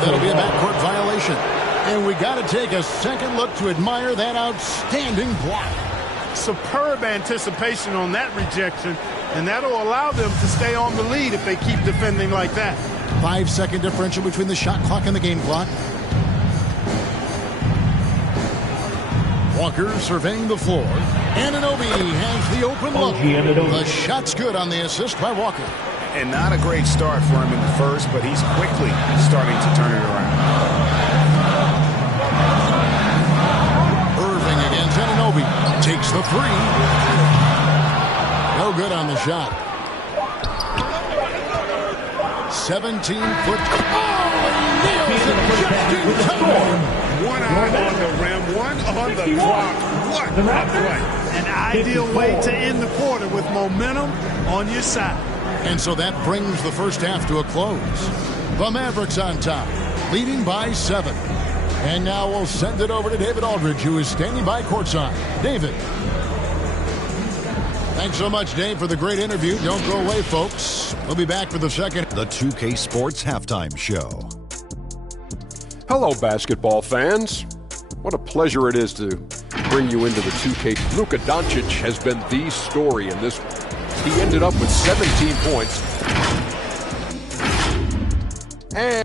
that'll be a backcourt violation. And we got to take a second look to admire that outstanding block. Superb anticipation on that rejection, and that'll allow them to stay on the lead if they keep defending like that. 5-second differential between the shot clock and the game clock. Walker surveying the floor. Anunoby has the open look. The shot's good on the assist by Walker. And not a great start for him in the first, but he's quickly starting to turn it around. Irving against Anunoby. Takes the three. No good on the shot. 17-foot. Oh, he nails it just in time. One eye on the rim, one on the clock. What a play. An ideal way to end the quarter with momentum on your side. And so that brings the first half to a close. The Mavericks on top, leading by 7. And now we'll send it over to David Aldridge, who is standing by courtside. David. Thanks so much, Dave, for the great interview. Don't go away, folks. We'll be back for the second. The 2K Sports Halftime Show. Hello, basketball fans. What a pleasure it is to bring you into the 2K. Luka Doncic has been the story in this. He ended up with 17 points. And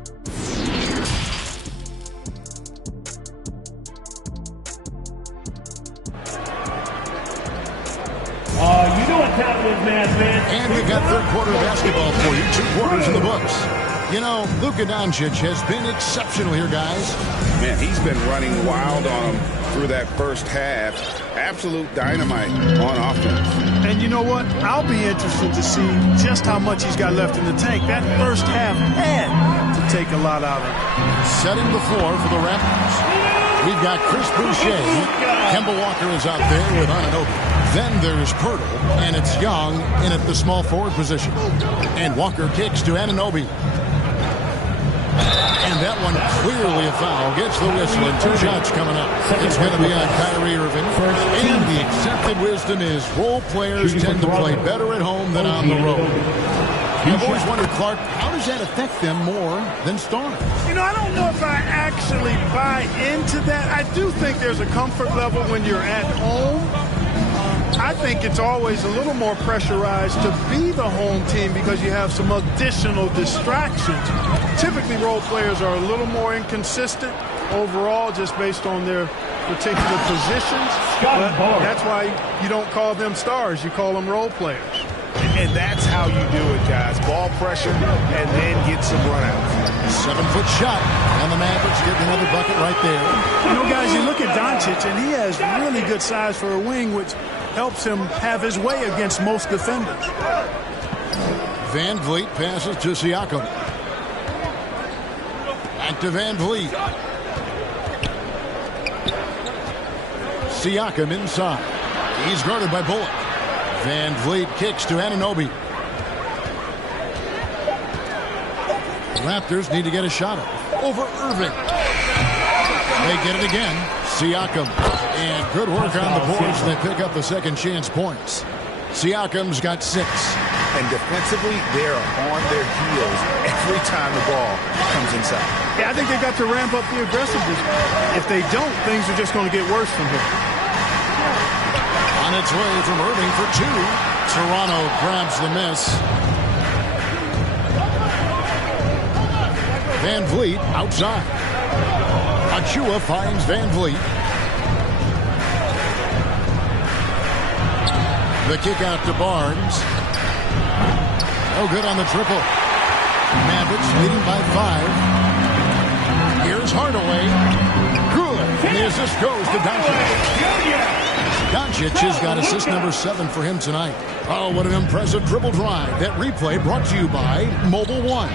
you know what time it is, man. And we've got third quarter basketball for you. 2 quarters in the books. You know, Luka Doncic has been exceptional here, guys. Man, he's been running wild on him through that first half. Absolute dynamite on offense. And you know what? I'll be interested to see just how much he's got left in the tank. That first half had to take a lot out of him. Setting the floor for the Raptors. We've got Chris Boucher. Kemba Walker is out there with Anunoby. Then there's Pirtle, and it's Young in at the small forward position. And Walker kicks to Anunoby. And that one clearly a foul. Gets the whistle and 2 shots coming up. It's going to be on Kyrie Irving. And the accepted wisdom is role players tend to play better at home than on the road. I've always wondered, Clark, how does that affect them more than stars? You know, I don't know if I actually buy into that. I do think there's a comfort level when you're at home. I think it's always a little more pressurized to be the home team because you have some additional distractions. Typically, role players are a little more inconsistent overall just based on their particular positions. But that's why you don't call them stars. You call them role players. And that's how you do it, guys. Ball pressure and then get some runouts. 7-foot shot. And the Mavericks get another bucket right there. You know, guys, you look at Doncic, and he has really good size for a wing, which helps him have his way against most defenders. Van Vliet passes to Siakam. Back to Van Vliet. Siakam inside. He's guarded by Bullock. Van Vliet kicks to Anunoby. Raptors need to get a shot up over Irving. They get it again. Siakam. And good work on the boards. They pick up the second chance points. Siakam's got 6. And defensively, they're on their heels every time the ball comes inside. Yeah, I think they got to ramp up the aggressiveness. If they don't, things are just going to get worse from here. On its way from Irving for 2. Toronto grabs the miss. Van Vliet outside. Achua finds Van Vliet. The kick out to Barnes. No good on the triple. Mavericks leading by 5. Here's Hardaway. Good. And the assist goes to Doncic. Doncic has got assist number 7 for him tonight. Oh, what an impressive dribble drive. That replay brought to you by Mobile One.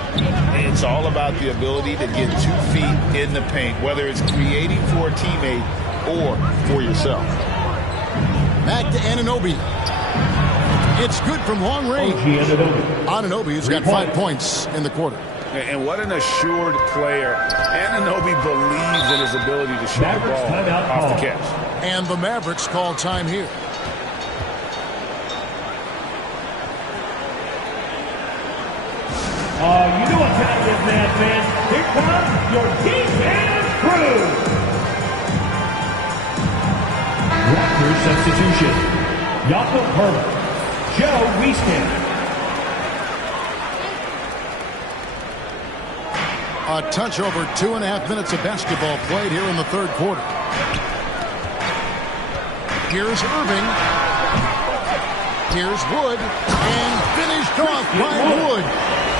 It's all about the ability to get 2 feet in the paint, whether it's creating for a teammate or for yourself. Back to Anunoby. It's good from long range. Anunoby's got 5 points in the quarter. And what an assured player. Anunoby believes in his ability to shoot the ball off the catch. And the Mavericks call time here. You know what time it is, man. Here come your defense crew. Raptors substitution. Jakob Herbert. Joe Wieskamp. A touch over 2.5 minutes of basketball played here in the third quarter. Here's Irving. Here's Wood. And finished off by Wood.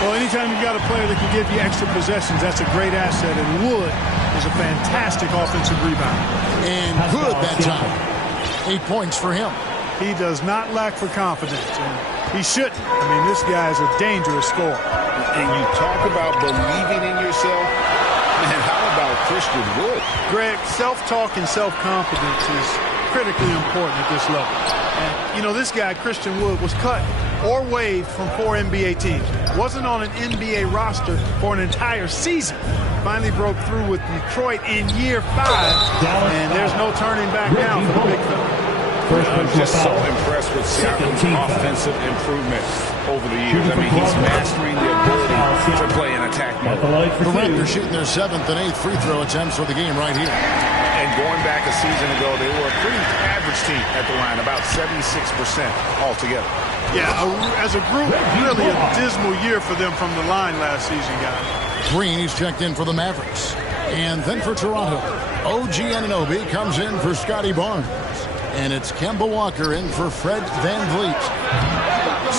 Well, anytime you've got a player that can give you extra possessions, that's a great asset. And Wood is a fantastic offensive rebounder. And good that time. 8 points for him. He does not lack for confidence. And he shouldn't. I mean, this guy is a dangerous scorer. And you talk about believing in yourself. Man, how about Christian Wood? Greg, self-talk and self-confidence is critically important at this level. And, you know, this guy, Christian Wood, was cut or waived from 4 NBA teams. Wasn't on an NBA roster for an entire season. Finally broke through with Detroit in year 5. And there's no turning back now for the big fella. I'm just so impressed with Siakam's offensive improvement over the years. I mean, he's mastering the ability to play in attack mode. The Raptors shooting their 7th and 8th free throw attempts for the game right here. And going back a season ago, they were a pretty average team at the line, about 76% altogether. Yeah, as a group, really a dismal year for them from the line last season, guys. Green, he's checked in for the Mavericks. And then for Toronto, OG Anunoby comes in for Scotty Barnes. And it's Kemba Walker in for Fred VanVleet.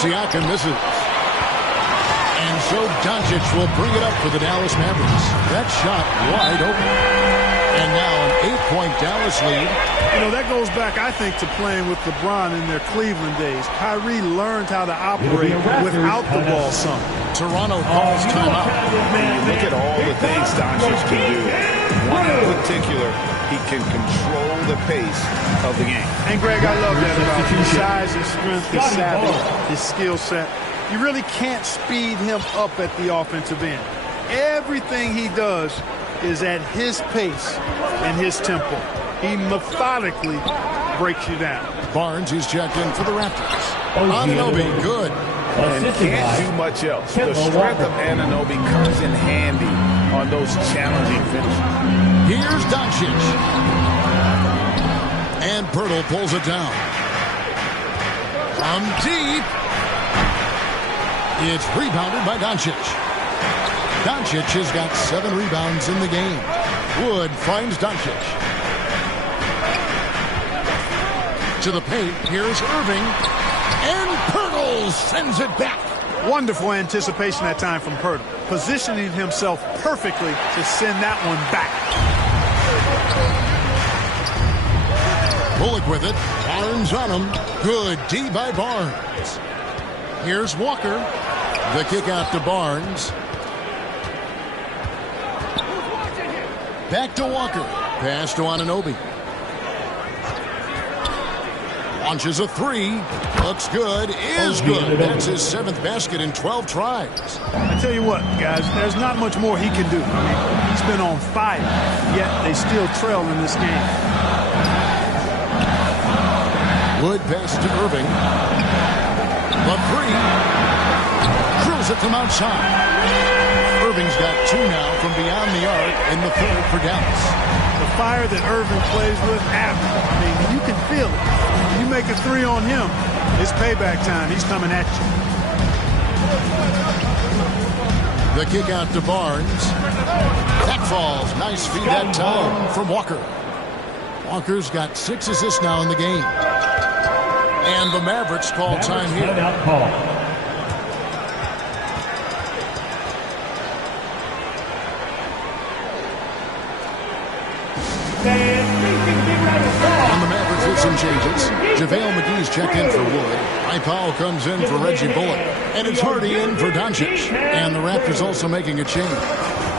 Siakam misses. And so Doncic will bring it up for the Dallas Mavericks. That shot wide open. And now an 8-point Dallas lead. You know, that goes back, I think, to playing with LeBron in their Cleveland days. Kyrie learned how to operate without the ball some. Toronto calls timeout. Look at all the things Doncic can do. One in particular, he can control the pace of the game. And, Greg, I love that about him. His size, his strength, his savvy, his skill set. You really can't speed him up at the offensive end. Everything he does is at his pace and his tempo. He methodically breaks you down. Barnes is checked in for the Raptors. Anunoby, good. And can't do much else. The strength of Anunoby comes in handy on those challenging finishes. Here's Doncic. And Pirtle pulls it down. From deep. It's rebounded by Doncic. Doncic has got 7 rebounds in the game. Wood finds Doncic. To the paint, here's Irving. And Pirtle sends it back. Wonderful anticipation that time from Pirtle. Positioning himself perfectly to send that one back. Bullock with it. Barnes on him. Good D by Barnes. Here's Walker. The kick out to Barnes. Back to Walker. Pass to Anunoby. Launches a 3. Looks good. Is good. That's his 7th basket in 12 tries. I tell you what, guys, there's not much more he can do. I mean, he's been on fire, yet they still trail in this game. Wood pass to Irving. The 3. Drills it from outside. Irving's got 2 now from beyond the arc in the 3rd for Dallas. The fire that Irving plays with, I mean, you can feel it. You make a 3 on him, it's payback time. He's coming at you. The kick out to Barnes. That falls. Nice feed that time from Walker. Walker's got 6 assists now in the game. And the Mavericks call time here. On the Mavericks with some changes. JaVale McGee's checked in for Wood. Powell comes in for Reggie Bullock. And it's Hardy in for Doncic. And the Raptors also making a change.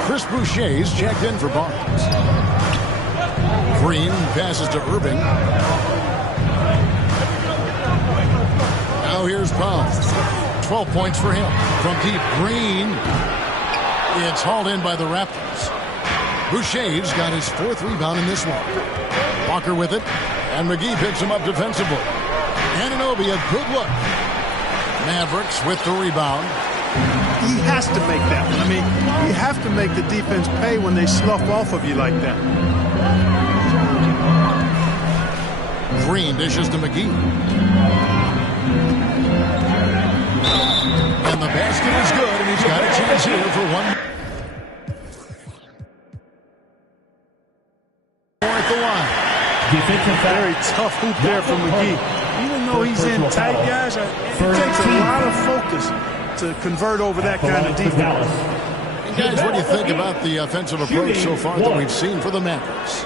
Chris Boucher's checked in for Barnes. Green passes to Irving. Now here's Powell. 12 points for him. From deep, Green. It's hauled in by the Raptors. Boucher's got his 4th rebound in this one. Walker with it. And McGee picks him up defensively. Anunoby, a good look. Mavericks with the rebound. he has to make that one. I mean, you have to make the defense pay when they slough off of you like that. Green dishes to McGee. And the basket is good, and he's got a chance here for one more at the line. Very tough hoop there from McGee. Even though he's in tight, guys, it takes a lot of focus to convert over that kind of defense. And guys, what do you think about the offensive approach so far that we've seen for the Mavericks?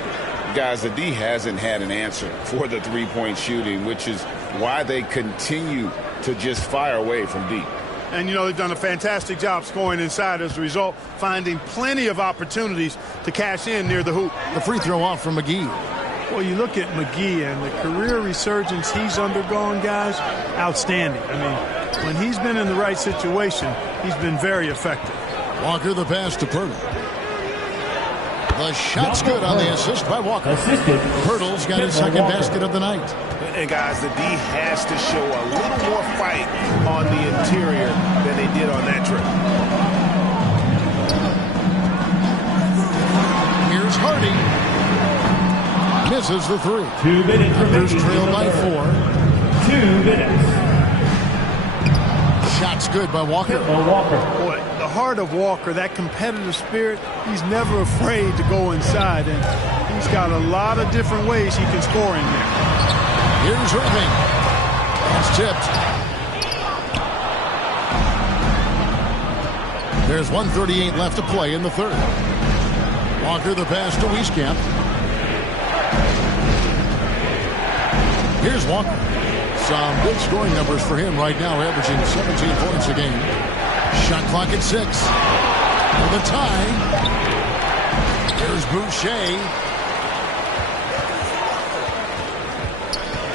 Guys, the D hasn't had an answer for the three-point shooting, which is why they continue to just fire away from deep. And, you know, they've done a fantastic job scoring inside as a result, finding plenty of opportunities to cash in near the hoop. The free throw off from McGee. Well, you look at McGee and the career resurgence he's undergone, guys, outstanding. I mean, when he's been in the right situation, he's been very effective. Walker the pass to Pirtle. The shot's good on the assist by Walker. Pirtle's got his second basket of the night. And guys, the D has to show a little more fight on the interior than they did on that trip. Here's Hardy. Misses the three. 2 minutes remaining. Trailed by 4. 2 minutes. Shot's good by Walker. Boy, the heart of Walker, that competitive spirit, he's never afraid to go inside, and he's got a lot of different ways he can score in there. Here's Irving. It's tipped. There's 1:38 left to play in the third. Walker the pass to Wieskamp. Here's Walker. Some good scoring numbers for him right now, averaging 17 points a game. Shot clock at 6. For the tie. Here's Boucher.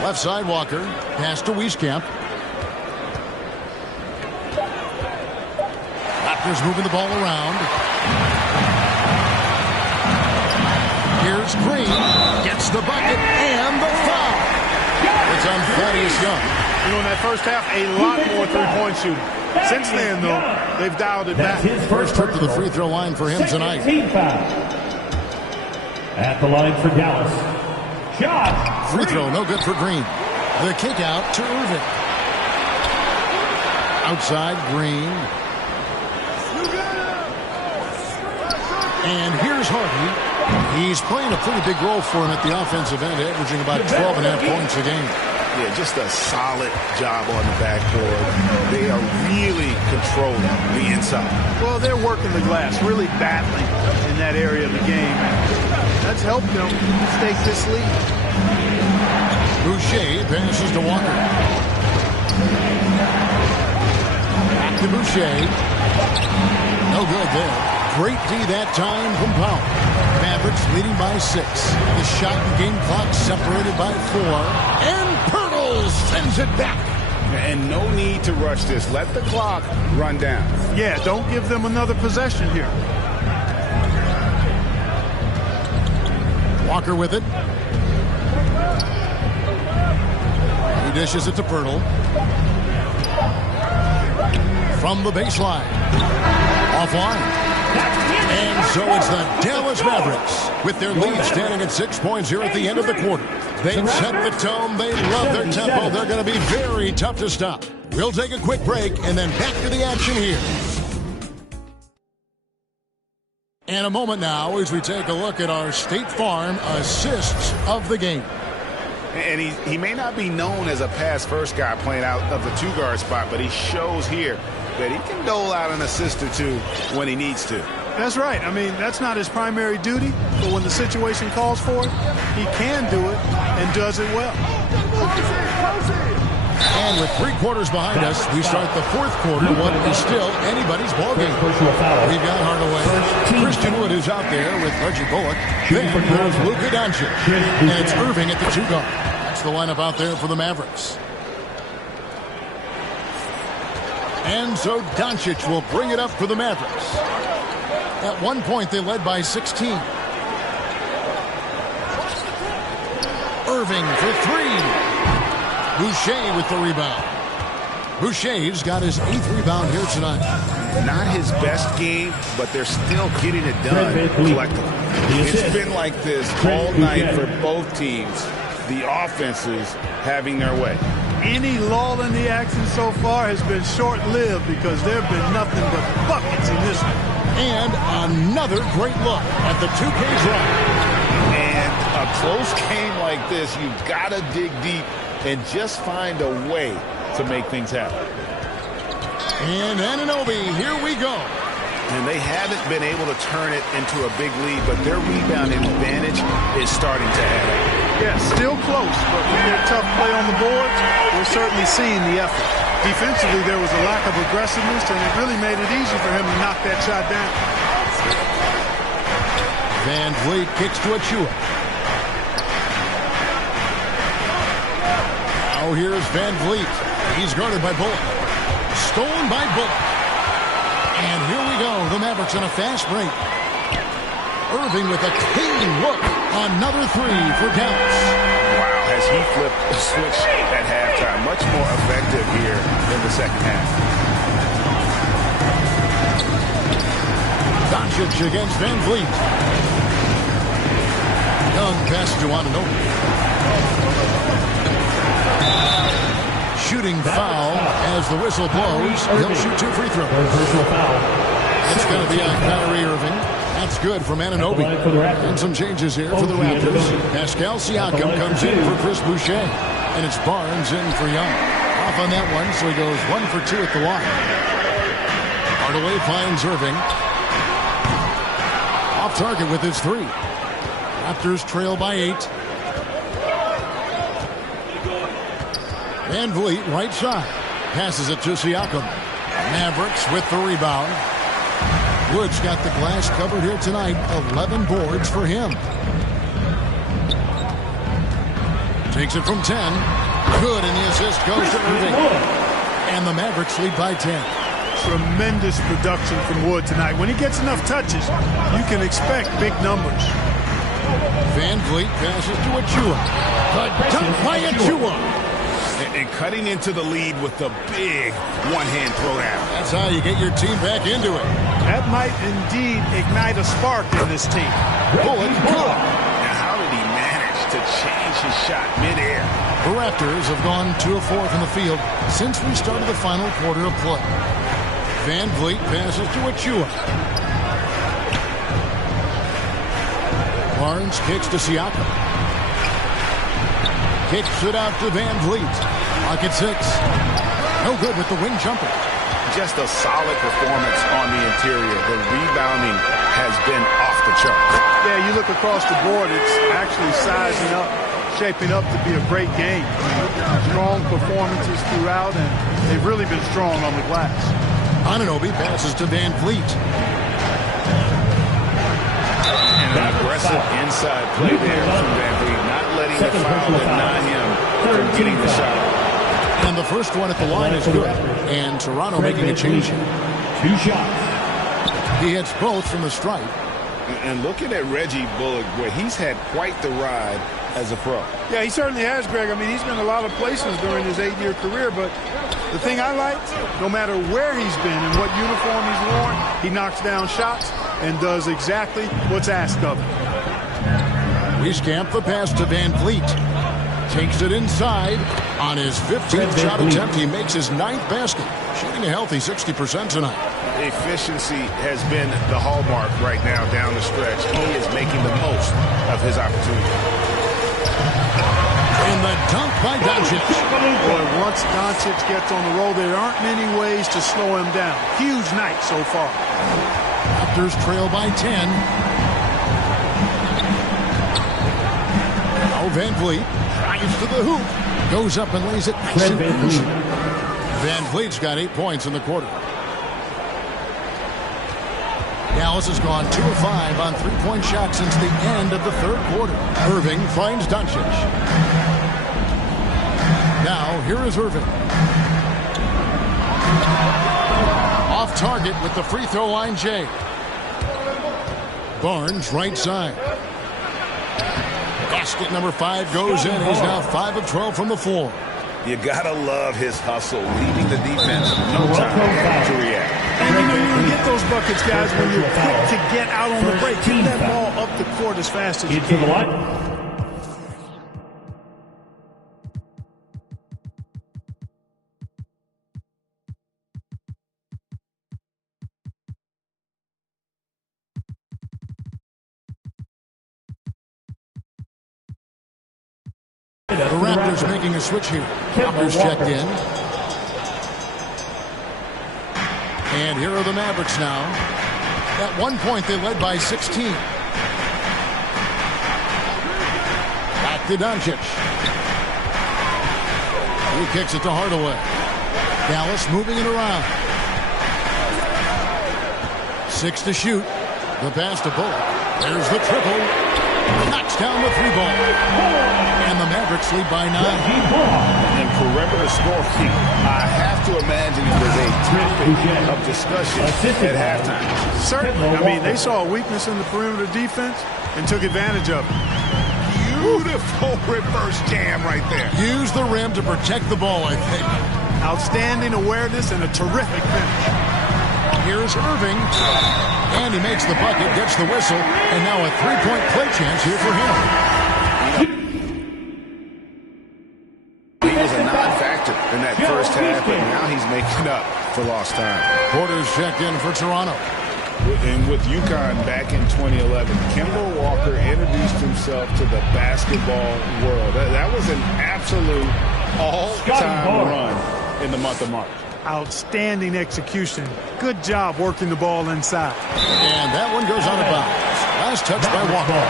Left side Walker. Pass to Wieskamp. Raptors moving the ball around. Here's Green. Gets the bucket and the foul. It's on Thaddeus Young. You know, in that first half, a lot more three-point shooting. Since then, though, they've dialed it back. First trip to the free throw line for him tonight. At the line for Dallas. Shot. Free throw, no good for Green. The kick out to Irving. Outside, Green. And here's Hardy. He's playing a pretty big role for him at the offensive end, averaging about 12.5 points a game. Yeah, just a solid job on the backboard. They are really controlling the inside. Well, they're working the glass, really battling in that area of the game. That's helped them stake this lead. Boucher passes to Walker. Back to Boucher. No good there. Great D that time from Powell. Mavericks leading by 6. The shot and game clock separated by 4. And Pirtle sends it back. And no need to rush this. Let the clock run down. Yeah, don't give them another possession here. Walker with it. He dishes it to Pirtle. From the baseline. Offline. And so it's the Dallas Mavericks with their lead standing at 6 points here at the end of the quarter. They've set the tone. They love their tempo. They're going to be very tough to stop. We'll take a quick break and then back to the action here. And a moment now as we take a look at our State Farm assists of the game. And he may not be known as a pass-first guy playing out of the two-guard spot, but he shows here that he can dole out an assist or two when he needs to. That's right. I mean, that's not his primary duty, but when the situation calls for it, he can do it and does it well. And with 3 quarters behind us, we start the 4th quarter. What is still anybody's ballgame. We've got Hardaway. Christian Wood is out there with Reggie Bullock. Then there's Luka Doncic. And it's Irving at the 2-guard. That's the lineup out there for the Mavericks. And so Doncic will bring it up for the Mavericks. At one point, they led by 16. Irving for 3. Boucher with the rebound. Boucher's got his 8th rebound here tonight. Not his best game, but they're still getting it done collectively. It's been like this all night for both teams. The offenses having their way. Any lull in the action so far has been short-lived because there have been nothing but buckets in this one. And another great look at the 2K drive. And a close game like this, you've got to dig deep and just find a way to make things happen. And Anunoby, here we go. And they haven't been able to turn it into a big lead, but their rebounding advantage is starting to add up. Yeah, still close, but when they're tough play on the boards, we're certainly seeing the effort. Defensively, there was a lack of aggressiveness, and it really made it easy for him to knock that shot down. Van Vliet kicks to Achua. Now here's Van Vliet. He's guarded by Bullock. Stolen by Bullock. And here we go. The Mavericks on a fast break. Irving with a clean look. Another 3 for Dallas. Wow, has he flipped the switch at halftime. Much more effective here in the second half. Doncic against Van Vliet. Young pass to Anunoby. Shooting foul as the whistle blows. He'll shoot 2 free throws. It's going to be on Kyrie Irving. That's good from Anunoby. And some changes here for the Raptors. Pascal Siakam comes in for Chris Boucher. And it's Barnes in for Young. Off on that one, so he goes 1 for 2 at the line. Hardaway finds Irving. Off target with his 3. Raptors trail by 8. Van Vliet, right side. Passes it to Siakam. Mavericks with the rebound. Wood's got the glass covered here tonight. 11 boards for him. Takes it from 10. Good, and the assist goes to Irving. And the Mavericks lead by 10. Tremendous production from Wood tonight. When he gets enough touches, you can expect big numbers. Van Vliet passes to Achua. The dunk by Achua. And cutting into the lead with the big one-hand throwdown. That's how you get your team back into it. That might indeed ignite a spark in this team. Bullock, good. Now, how did he manage to change his shot midair? The Raptors have gone 2 of 4 from the field since we started the final quarter of play. Van Vliet passes to Achua. Barnes kicks to Siakam. Kicks it out to Van Vliet. Lock at 6. No good with the wing jumper. Just a solid performance on the interior. The rebounding has been off the charts. Yeah, you look across the board, it's actually sizing up, shaping up to be a great game. Strong performances throughout, and they've really been strong on the glass. Anunoby passes to Van Vliet. And an aggressive inside play there from Van Vliet, not letting the foul deny him from getting the shot. And the first one at the line is good. And Toronto making a change. 2 shots. He hits both from the stripe. And looking at Reggie Bullock, boy, he's had quite the ride as a pro. Yeah, he certainly has, Greg. I mean, he's been a lot of places during his 8-year career, but the thing I like, no matter where he's been and what uniform he's worn, he knocks down shots and does exactly what's asked of him. Wieskamp the pass to Van Vliet. Takes it inside. On his 15th shot attempt, he makes his 9th basket. Shooting a healthy 60% tonight. Efficiency has been the hallmark right now down the stretch. He is making the most of his opportunity. And the dunk by Doncic. Boy, once Doncic gets on the roll, there aren't many ways to slow him down. Huge night so far. Raptors trail by 10. Now Van Vliet drives to the hoop. Goes up and lays it nice and easy. Van Vliet's got 8 points in the quarter. Dallas has gone 2 of 5 on 3-point shots since the end of the third quarter. Irving finds Doncic. Now, here is Irving. Off target with the free throw line, Jay. Barnes, right side. Basket number 5 goes in. He's now 5 of 12 from the floor. You gotta love his hustle, leaving the defense no time to react. And you know you can get those buckets, guys, when you're quick to get out on the break. Get that ball up the court as fast as you can. The Raptors making a switch here. Raptors checked in. And here are the Mavericks now. At one point, they led by 16. Back to Doncic. He kicks it to Hardaway. Dallas moving it around. 6 to shoot. The pass to Bullock. There's the triple. Knocks down the 3-ball. And the Mavericks lead by 9. And perimeter scoring, I have to imagine it was a topic of discussion at halftime. Certainly. I mean, they saw a weakness in the perimeter defense and took advantage of it. Beautiful reverse jam right there. Use the rim to protect the ball, I think. Outstanding awareness and a terrific finish. Here's Irving. And he makes the bucket, gets the whistle, and now a 3-point play chance here for him. He was a non-factor in that first half, but now he's making up for lost time. Porter's checked in for Toronto. And with UConn back in 2011, Kemba Walker introduced himself to the basketball world. That was an absolute all-time run in the month of March. Outstanding execution. Good job working the ball inside. And that one goes out of bounds. Last touch by Walker.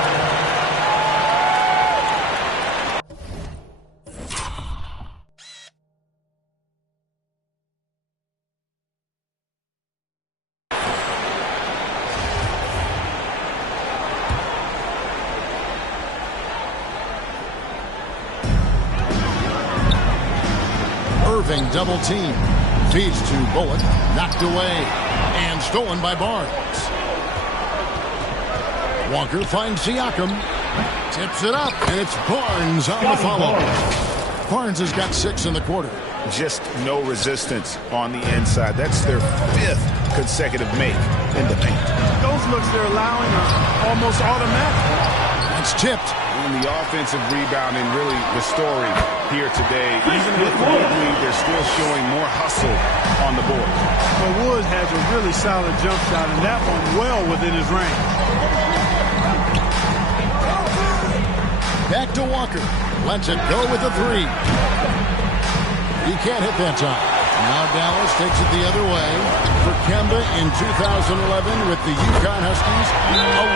Irving double team. Feeds to Bullock. Knocked away. And stolen by Barnes. Walker finds Siakam. Tips it up. And it's Barnes on the follow. Barnes has got 6 in the quarter. Just no resistance on the inside. That's their 5th consecutive make in the paint. Those looks they're allowing are almost automatic. That's tipped. And the offensive rebounding, really the story here today. Even with the big lead, they're still showing more hustle on the board. Well, Woods has a really solid jump shot, and that one well within his range. Back to Walker. Lets it go with a 3. He can't hit that time. Now Dallas takes it the other way. For Kemba in 2011 with the UConn Huskies,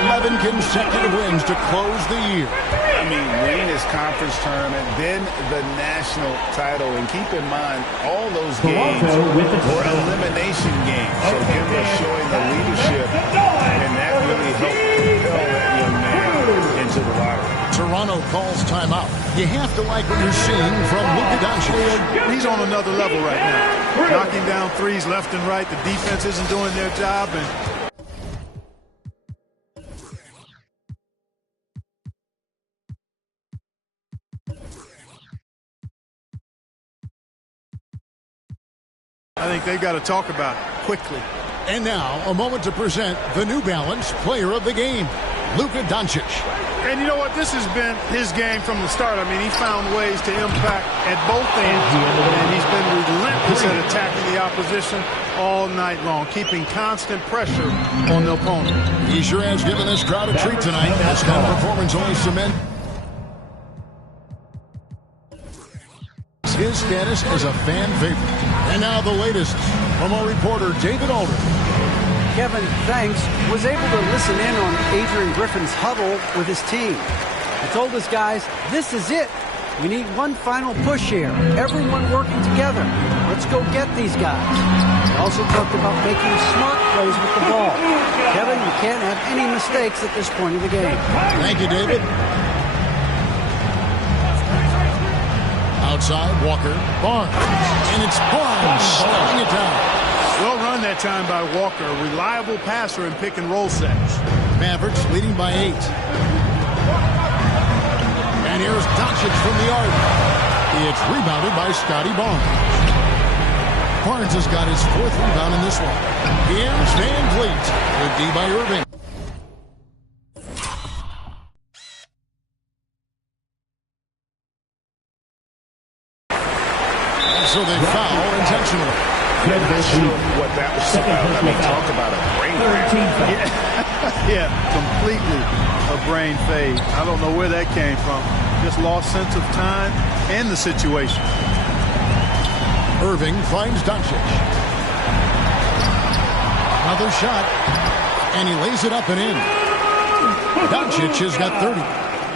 11 consecutive wins to close the year. I mean, winning his conference tournament, then the national title. And keep in mind, all those games were elimination games. So Kemba showing the leadership, and that really helped propel that young man into the lottery. Toronto calls timeout. You have to like what you're seeing from Luka Doncic. He's on another level right now. Knocking down threes left and right. The defense isn't doing their job. And I think they've got to talk about it quickly. And now, a moment to present the New Balance Player of the Game, Luka Doncic. And you know what? This has been his game from the start. I mean, he found ways to impact at both ends. And he's been relentless at attacking the opposition all night long, keeping constant pressure on the opponent. He sure has given this crowd a treat tonight. This kind of performance only cements his status as a fan favorite. And now the latest from our reporter, David Alder. Kevin, thanks, was able to listen in on Adrian Griffin's huddle with his team. I told his guys, this is it. We need one final push here. Everyone working together. Let's go get these guys. He also talked about making smart plays with the ball. Kevin, you can't have any mistakes at this point of the game. Thank you, David. Outside, Walker, Barnes. And it's Barnes slowing it down. Well run that time by Walker, a reliable passer in pick and roll sets. Mavericks leading by 8. And here's Doncic from the arc. It's rebounded by Scotty Barnes. Barnes has got his 4th rebound in this one. Here's Van Vliet. Good D by Irving. So they foul intentionally. I'm not sure what that was about. I mean, talk about a brain fade. Yeah, completely a brain fade. I don't know where that came from. Just lost sense of time and the situation. Irving finds Doncic. Another shot. And he lays it up and in. Doncic has got 30.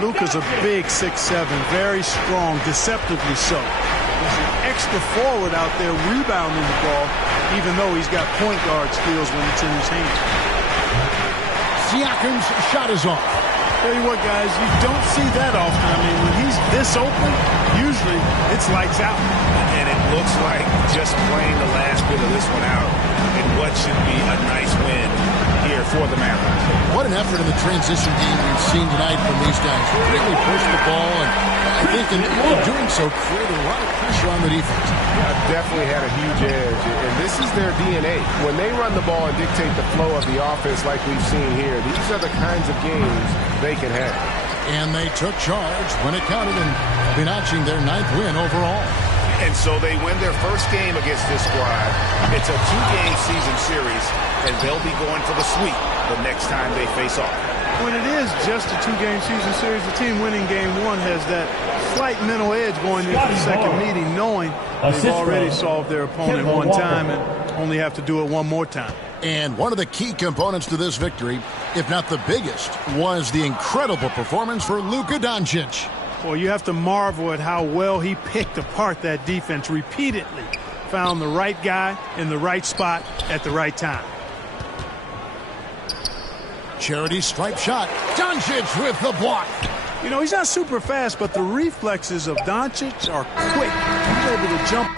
Luka's a big 6'7", very strong, deceptively so. There's an extra forward out there rebounding the ball, even though he's got point guard skills when it's in his hand. Siakam's shot is off. Tell you what, guys, you don't see that often. I mean, when he's this open, usually it's lights out. And it looks like just playing the last bit of this one out in what should be a nice win here for the Mavericks. What an effort in the transition game we've seen tonight from these guys. Really push the ball, and I think in doing so, create a lot of pressure on the defense. Yeah, definitely had a huge edge, and this is their DNA. When they run the ball and dictate the flow of the offense like we've seen here, these are the kinds of games they can have. And they took charge when it counted and been notching their 9th win overall. And so they win their first game against this squad. It's a 2-game season series, and they'll be going for the sweep the next time they face off. When it is just a 2-game season series, the team winning game 1 has that slight mental edge going into the second meeting, knowing they've already solved their opponent one time and only have to do it one more time. And one of the key components to this victory, if not the biggest, was the incredible performance for Luka Doncic. Well, you have to marvel at how well he picked apart that defense repeatedly. Found the right guy in the right spot at the right time. Charity stripe shot. Doncic with the block. You know, he's not super fast, but the reflexes of Doncic are quick. He's able to jump